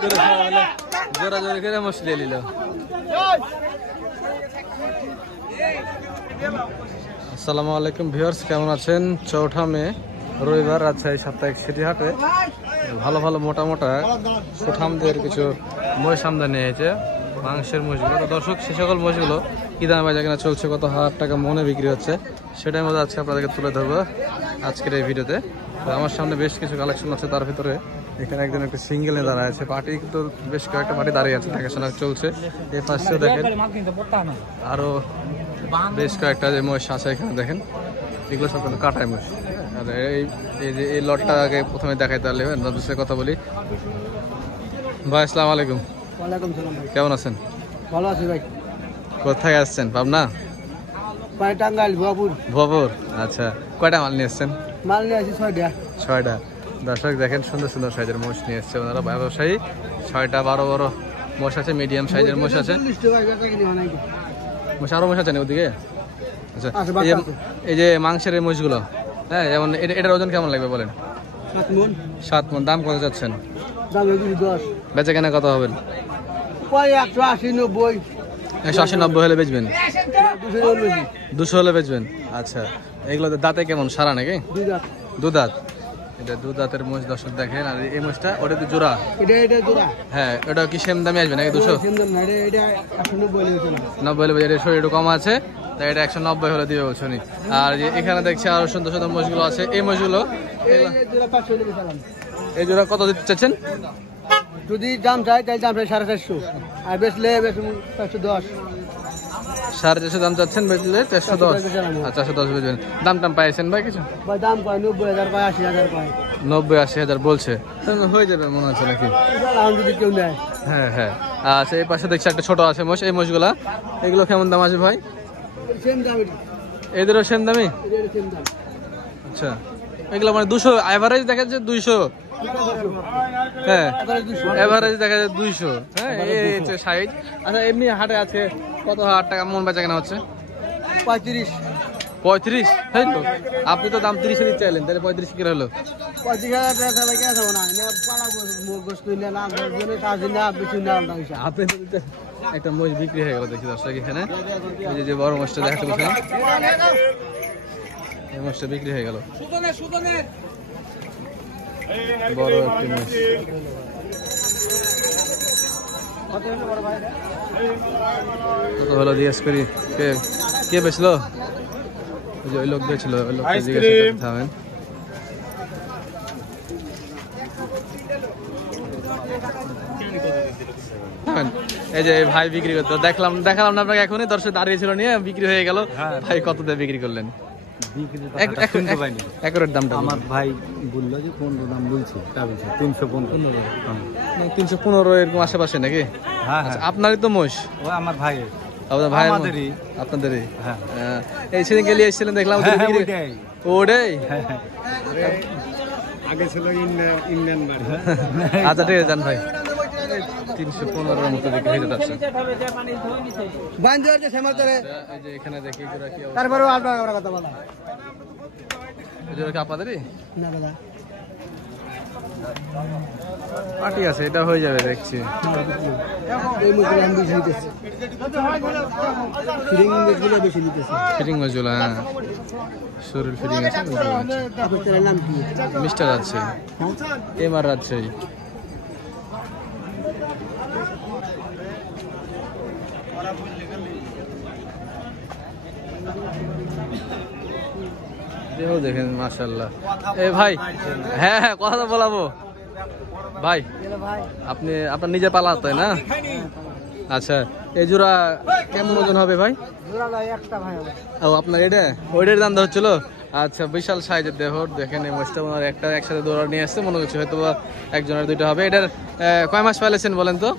করে জোরা জোরি করে মশলে নিল। আসসালামু আলাইকুম ভিউয়ার্স, কেমন আছেন? 4 মে রবিবার রাজশাহী সাপ্তাহিক সিটি হাটে ভালো ভালো মোটা মোটা সুঠামদের কিছু মহিষ আমদানি হয়েছে, মাংসের মহিষগুলো। তো দর্শক, সে সকল মহিষগুলো কি দামে বাজার কেনা চলছে, কত হাজার টাকা মনে বিক্রি হচ্ছে, সেটাই মধ্যে আজকে আপনাদেরকে তুলে ধরবো আজকের এই ভিডিওতে। তো আমার সামনে বেশ কিছু কালেকশন আছে, তার ভিতরে এখানে একজন একটু সিঙ্গেল নিয়ে দাঁড়ায় আছে। পার্টি কিন্তু বেশ কয়েকটা পার্টি দাঁড়িয়ে আছে, দেখাশোনা চলছে। এই পাশেও দেখেন আরো বেশ কয়েকটা যে মহিষ আছে এখানে দেখেন, এগুলো সব কিন্তু কাটায় মহিষ। আর এই লটটা আগে প্রথমে দেখাই, তাহলে দাদুর সাথে কথা বলি। ভাই আসসালামু আলাইকুম। ওয়ালাইকুম সালাম ভাই। কেমন আছেন? ভালো আছি ভাই। কোথায় আসছেন? পাবনা? টাঙ্গাইল ভুয়াপুর। ভুয়াপুর, আচ্ছা। কয়টা মাল নিয়ে এসছেন? মাল নিয়ে আসি 6টা। 6টা। দর্শক দেখেন, সুন্দর সুন্দর সাইজের মোষ নিয়ে এসছে ওনারা ব্যবসায়ী। 6টা বড় বড় মোষ আছে, মিডিয়াম সাইজের মোষ আছে। মোষ আরো মোষ আছে না ওদিকে? আচ্ছা, এই যে মাংসের এই মোষগুলো, হ্যাঁ, যেমন এটার ওজন কেমন লাগবে বলেন? 7 মণ। 7 মণ। দাম কত যাচ্ছেন? দাম 210। বেচা কেনা কত হবেন? 180 90। 180 90 হলে বেচবেন? 200 হলে বেচবেন। আচ্ছা, এগুলো দাঁতে কেমন, সারা নাকি? 2 দাঁত। 2 দাঁত। এটা 2 দাঁতের মোষ দর্শক দেখেন। আর এই মোষটা, ওটা তো জোড়া? এটা জোড়া। হ্যাঁ, ওটা কি সেম দামে আসবে নাকি? 200? সেম দাম না, এটা 190 হলে 90 হলে বেচে। শরীর একটু কম আছে, তাই এটা 190 হলে দিবে বলছো নি। আর এখানে দেখছি আরো সুন্দর সুন্দর মোষগুলো আছে। এই মোষগুলো, এই জোড়া 500 হলে বেচালাম। এই জোড়া কত দিতে চাচ্ছেন? যদি দাম চাই তাহলে দাম 450, আর বেচলে 410। 450 দাম চাচ্ছেন, বেচলে 410। আচ্ছা, 410 বেচবেন। দাম টাম পাইছেন ভাই কিছু? ভাই দাম কয় 90,000 কয় 80,000 কয়। 90-80 বলছে, হয়ে যাবে মনে হচ্ছে নাকি? যদি কেউ নেয়। হ্যাঁ হ্যাঁ। আচ্ছা, এই পাশে দেখছি একটা ছোট আছে মোষ। এই মোষগুলা, এগুলো কেমন দাম আছে ভাই? সেম দাম। এদেরও সেম দামি? এর সেম দাম। আচ্ছা, এগুলো মানে 200 এভারেজ দেখা যাচ্ছে 200। হ্যাঁ, এভারেজ দেখা যাচ্ছে 200। হ্যাঁ, এই হচ্ছে সাইজ। আচ্ছা, এমনি হাটে আছে কত হাজার টাকা মন বেচা কেনা হচ্ছে? 35। 35? তাই তো, আপনি তো দাম 30 দিতে চাইলেন, তাহলে 35 কি হলো? 35,000 টাকা থেকে আসবো না, পাড়া গোস্ত নিলে না, কাজ না, বেশি না। আপনি তো একটা মোষ বিক্রি হয়ে গেল দেখি দর্শক এখানে। এই যে বড় মোষটা দেখাতে বলছিলাম, এই মোষটা বিক্রি হয়ে গেল। বড় একটি মোষ। কত হলো জিজ্ঞেস করি? কে বেচলো? ওই লোক বেচলো, ওই লোককে জিজ্ঞেস করতে থামেন। এই যে ভাই বিক্রি করতো, দেখালাম না আপনাকে এখনই। দর্শক দাঁড়িয়ে ছিল নিয়ে বিক্রি হয়ে গেল। ভাই কত দিয়ে বিক্রি করলেন? একরের দামটা আমার ভাই বললো যে 15 দাম বলছে, 315 এরকম আশেপাশে নাকি? হ্যাঁ, আপনারই তো মোষ? ও আমার ভাইয়ের। ভাই আপনাদেরই। হ্যাঁ, এই সেদিন গেলে এসেছিলেন দেখলাম। ওটাই আগে ছিল ইন্ডিয়ান বাড়ি। আচ্ছা, ঠিক আছে, যান ভাই। 315 মতো বিক্রি হয়ে যাচ্ছে। এখানে দেখি তারপরে কথা বলা আপনাদেরই না দাদা। পার্টি আছে, এটা হয়ে যাবে দেখছি। ফিটিং মজুল, হ্যাঁ, শরীর ফিটিং আছে। মিস্টার আছে, এমআর আছে। দেখেন মাশাআল্লাহ। এ ভাই, হ্যাঁ হ্যাঁ, কথা তো বলাবো ভাই। আপনার নিজে পালা তাই না? আচ্ছা, এই জোড়া কেমন ওজন হবে ভাই? ও, আপনার এটা ওইটার দাম ধরছিল? আচ্ছা, বিশাল সাইজের দেহ দেখেন। এই মোষটা ওনার একটা একসাথে দৌড়া নিয়ে আসছে, মনে হচ্ছে হয়তো একজনের 2টা হবে। এটার কয় মাস ফেলেছেন বলেন তো?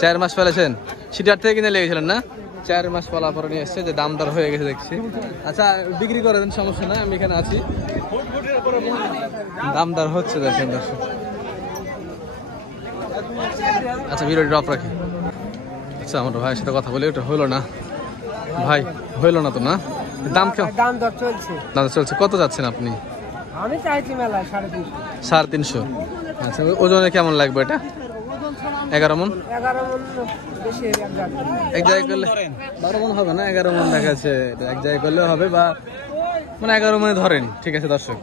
4 মাস ফেলেছেন। সিটার থেকে কিনে লেগেছিলেন না? 4 মাস পালা পরে নিয়ে এসছে, যে দাম দর হয়ে গেছে দেখছি। আচ্ছা, বিক্রি করে দেন, সমস্যা নাই, আমি এখানে আছি। দাম দর হচ্ছে দেখেন দর্শক। আচ্ছা, ভিডিওটি ড্রপ রাখি। আচ্ছা, আমার ভাইয়ের সাথে কথা বলে, ওটা হলো না ভাই, হইলো না তো না? দাম কেমন? দাম দর চলছে। দাম চলছে। কত যাচ্ছেন আপনি? আমি চাইছি মেলায় 350। 350। আচ্ছা, ওজনে কেমন লাগবে এটা? 11 মন। 11 মন বেশি এক জায়গায় করলে 12 মন হবে না, 11 মন দেখা যাচ্ছে। এক জায়গায় করলে হবে, বা মানে 11 মনে ধরেন। ঠিক আছে দর্শক,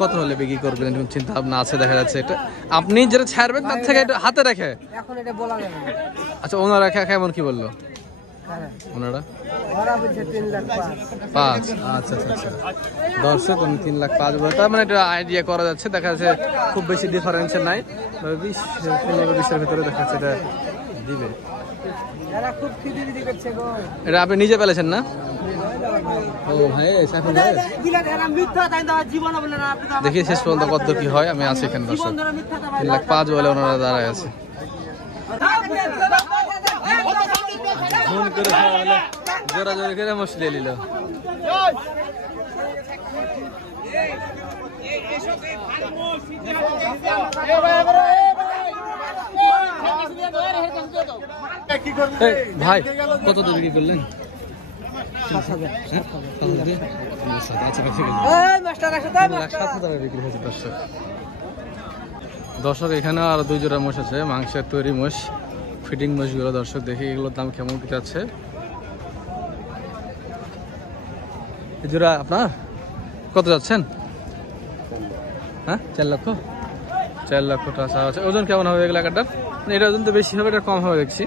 কত হলে বিক্রি করবেন এরকম চিন্তা ভাবনা আছে দেখা যাচ্ছে। এটা আপনি যেটা ছাড়বেন তার থেকে একটু হাতে রেখে। এখন এটা বলা যাবে না। আচ্ছা, ওনারা কেমন কি বললো ওনারা? ওরা বলছে 3,05,000। 5। আচ্ছা আচ্ছা আচ্ছা, দর্শক উনি 3,05,000 বলে, তার মানে একটা আইডিয়া করা যাচ্ছে। দেখা যাচ্ছে খুব বেশি ডিফারেন্স নাই, 20-15-20-এর ভিতরে দেখা যাচ্ছে এটা দিবে। এরা খুব খিদিবিদি করছে গো। এটা আপনি নিজে পেলেছেন না? ও ভাই, সাইফুল ভাই, এরা মিথ্যা তাই না, জীবন বলে না। আপনি তো দেখি শেষ পর্যন্ত কত কি হয়। আমি আছি এখানে দর্শক। 3,05,000 বলে ওনারা দাঁড়ায় আছে। ফোন করে জোরা জোরে করে মুশকিল নিল। ভাই কত দূর বিক্রি করলেন? 7,000। আচ্ছা, এই মাস্টার আসো তাই। 7,000 বিক্রি হয়েছে দর্শক। দর্শক এখানে আর 2 জোড়া মোষ আছে, মাংসের তৈরি মোষ, ফিটিং মোষগুলো। দর্শক দেখি এগুলোর দাম কেমন কি যাচ্ছে। এই জোড়া আপনার কত যাচ্ছেন? হ্যাঁ, 4 লক্ষ। 4 লক্ষ টাকা আছে। ওজন কেমন হবে এগুলা কাটার? এটা ওজন তো বেশি হবে, এটা কম হবে দেখছি।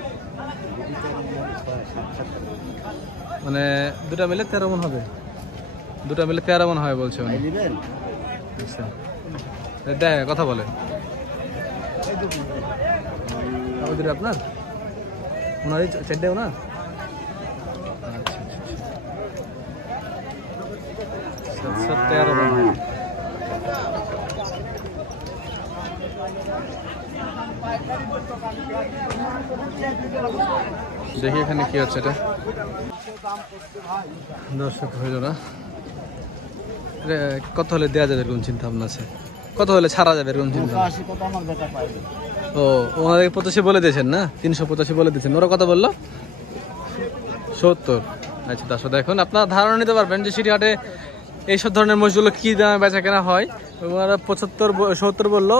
মানে দুটা মিলে 13 মন হবে। দুটা মিলে 13 মন হবে বলছে উনি। আচ্ছা, দেখ কথা বলে আপনার ওনারই চারটে ওনার। আচ্ছা, 13 মন। দেখি এখানে কি হচ্ছে এটা। দর্শক হইল না, কত হলে দেওয়া যাবে এরকম চিন্তা ভাবনা আছে? কত হলে ছাড়া যাবে এরকম চিন্তা? ও, ওনাদের 85 বলে দিয়েছেন না? 385 বলে দিয়েছেন। ওরা কত বললো? 70। আচ্ছা দর্শক, দেখুন আপনার ধারণা নিতে পারবেন যে সিটিহাটে এইসব ধরনের মোষগুলো কি দামে বেচা কেনা হয়। ওনারা 75-70 বললো,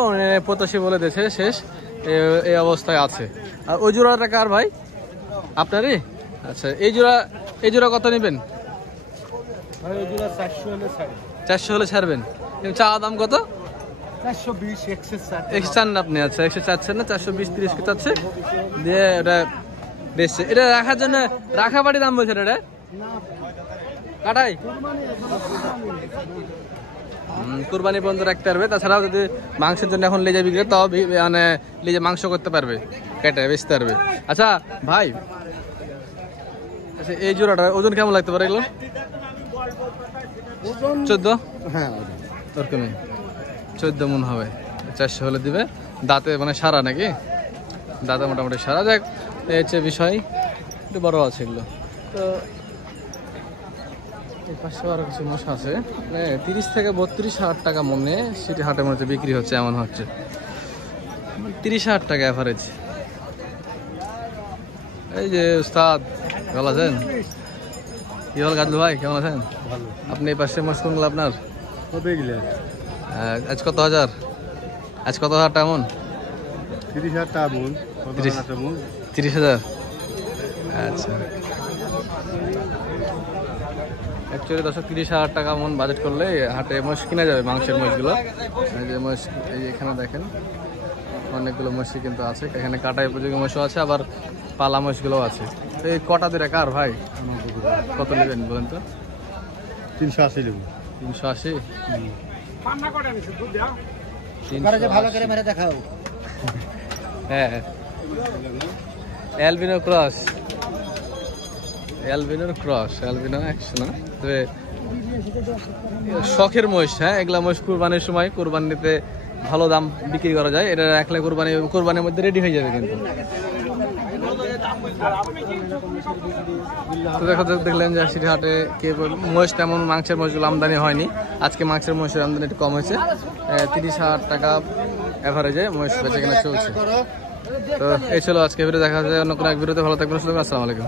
85 বলে দিয়েছে। শেষ এই অবস্থায় আছে। আর ওই জোড়াটা কার ভাই? আপনারই? আচ্ছা, এই জোড়া কত নেবেন? 400 হলে ছাড়বেন। চা দাম কত? 420 চান না আপনি? আচ্ছা, 100 চাচ্ছেন না, 420-30 কে চাচ্ছে দিয়ে ওটা বেচছে। এটা রাখার জন্য রাখা বাড়ি দাম বলছেন এটা কাটাই? কুরবানি পর্যন্ত রাখতে পারবে। তাছাড়াও যদি মাংসের জন্য এখন লেজে বিক্রি, তাও মানে লেজে মাংস করতে পারবে, কেটে বেচতে পারবে। আচ্ছা ভাই, আচ্ছা এই জোড়াটা ওজন কেমন লাগতে পারে এগুলো? 14? হ্যাঁ, ওরকমই 14 মন হবে। 400 হলে দিবে। দাঁতে মানে সারা নাকি? দাঁতে মোটামুটি সারা। যাক, এই হচ্ছে বিষয়। একটু বড় আছে এগুলো। তো এই পাশে আরো কিছু মোষ আছে, মানে 30 থেকে 32,000 টাকা মনে সিটি হাটের মধ্যে বিক্রি হচ্ছে, এমন হচ্ছে 30,000 টাকা অ্যাভারেজ। এই যে উস্তাদ, ভালো আছেন? কি হল গাজলু ভাই, কেমন আছেন? আপনি এই পাশে মোষ কোনগুলো আপনার? আজ কত হাজার? আজ কত হাজার টাকা মন? 30,000 টাকা মন। 30,000। আচ্ছা, অ্যাকচুয়ালি 30,000 টাকা মন বাজেট করলে হাটে মোষ কিনা যাবে, মাংসের মোষগুলো। এই যে মোষ, এই এখানে দেখেন অনেকগুলো মোষই কিন্তু আছে। এখানে কাটাই উপযোগী মোষও আছে, আবার পালা মোষগুলো আছে। এই কটা দিলে কার ভাই? কত নেবেন বলেন তো? 380 নেব। 380? ভালো করে মেরে দেখাও। হ্যাঁ, অ্যালবিনো ক্রস, অ্যালবিনোর ক্রস, অ্যালবিনো 100 না, তবে শখের মহিষ। হ্যাঁ, এগুলা মহিষ কুরবানির সময় কুরবানিতে ভালো দাম বিক্রি করা যায়। এটা রাখলে কুরবানির মধ্যে রেডি হয়ে যাবে কিন্তু। তো দেখলেন যে সিটি হাটে মহিষ তেমন মাংসের মহিষগুলো আমদানি হয়নি। আজকে মাংসের মহিষের আমদানি একটু কম হয়েছে। 30,000 টাকা অ্যাভারেজে মহিষ বেচে কেনা চলছে। তো এই ছিল আজকে ভিডিও। দেখা যায় অন্য কোনো এক ভিডিওতে। ভালো থাকবেন, আসসালামু আলাইকুম।